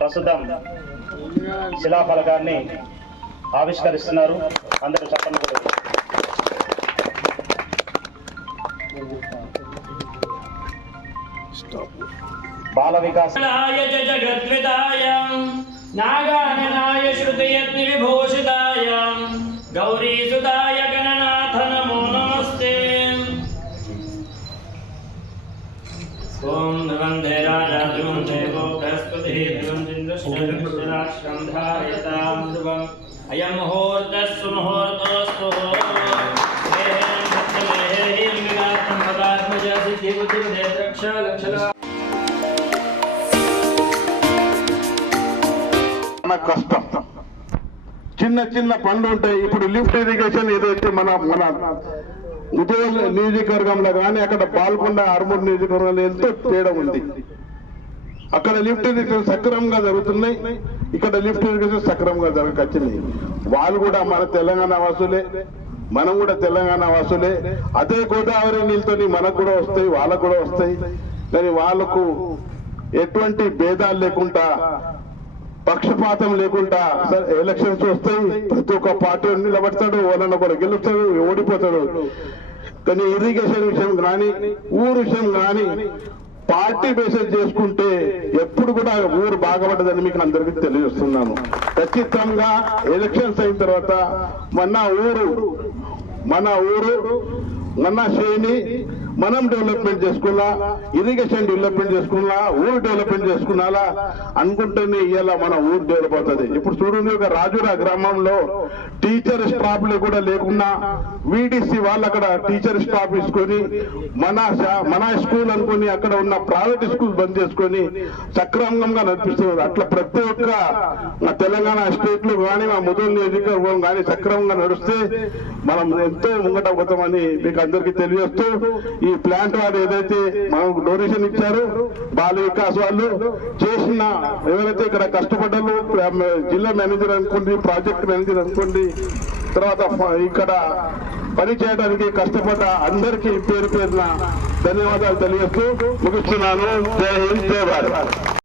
ప్రస్తుతం శిలాఫలకాన్ని ఆవిష్కరిస్తున్నారు. అందరూ చెప్పండి కూడా. బాల వికాసాయ నాయ జగద్వితాయ నాగాననాయ శృతయత్ని విభూషితాయ కష్టం. చిన్న చిన్న పనులు ఉంటాయి ఇప్పుడు లిఫ్ట్ ఇరిగేషన్ ఏదైతే మన మన ఉదయం నియోజకవర్గంలో కానీ అక్కడ పాల్గొండ ఆర్మూర్ నియోజకవర్గంలో ఎంతో తేడా ఉంది. అక్కడ లిఫ్ట్ ఇరిగేషన్ సక్రమంగా జరుగుతున్నాయి. ఇక్కడ లిఫ్ట్ ఇరిగేషన్ సక్రమంగా జరగకొచ్చినాయి. వాళ్ళు కూడా మన తెలంగాణ వాసులే. మనం కూడా తెలంగాణ వాసులే. అదే గోదావరి నీళ్ళతో మనకు కూడా వస్తాయి వాళ్ళకు కూడా వస్తాయి. కానీ వాళ్ళకు ఎటువంటి భేదాలు లేకుండా పక్షపాతం లేకుండా ఎలక్షన్స్ వస్తాయి. ప్రతి ఒక్క పార్టీ నిలబడతాడు వాళ్ళని కూడా గెలుస్తాడు ఓడిపోతాడు. కానీ ఇరిగేషన్ విషయం కానీ ఊరు విషయం కానీ పార్టీ బేసెస్ చేసుకుంటే ఎప్పుడు కూడా ఊరు బాగుపడదని మీకు అందరికీ తెలియజేస్తున్నాను. ఖచ్చితంగా ఎలక్షన్స్ అయిన తర్వాత మన ఊరు మన ఊరు మన శ్రేణి మనం డెవలప్మెంట్ చేసుకున్నా ఇరిగేషన్ డెవలప్మెంట్ చేసుకున్నా ఊరు డెవలప్మెంట్ చేసుకున్నాలా అనుకుంటేనే ఇవాళ మన ఊరు డెవలప్ అవుతుంది ఇప్పుడు చూడండి ఒక రాజురా గ్రామంలో టీచర్ స్టాఫ్లు కూడా లేకున్నా వీడిసి వాళ్ళు అక్కడ టీచర్ స్టాఫ్ తీసుకొని మన మన స్కూల్ అనుకొని అక్కడ ఉన్న ప్రైవేట్ స్కూల్ బంద్ చేసుకొని సక్రమంగా నడిపిస్తున్నారు. అట్లా ప్రతి ఒక్క మా తెలంగాణ స్టేట్లో కానీ మా ముదూరు నియోజకవర్గం కానీ సక్రమంగా నడిస్తే మనం ఎంతో ముంగట పోతామని మీకు అందరికీ తెలియజేస్తూ ఈ ఈ ప్లాంట్ వారు ఏదైతే మనకు డొనేషన్ ఇచ్చారు బాల వికాస్ వాళ్ళు చేసిన ఎవరైతే ఇక్కడ కష్టపడ్డారు జిల్లా మేనేజర్ అనుకోండి ప్రాజెక్ట్ మేనేజర్ అనుకోండి తర్వాత ఇక్కడ పని చేయడానికి కష్టపడ్డ అందరికీ పేరు పేరున ధన్యవాదాలు తెలియజేస్తూ ముగిస్తున్నాను. జై హింద్ జై భారత్.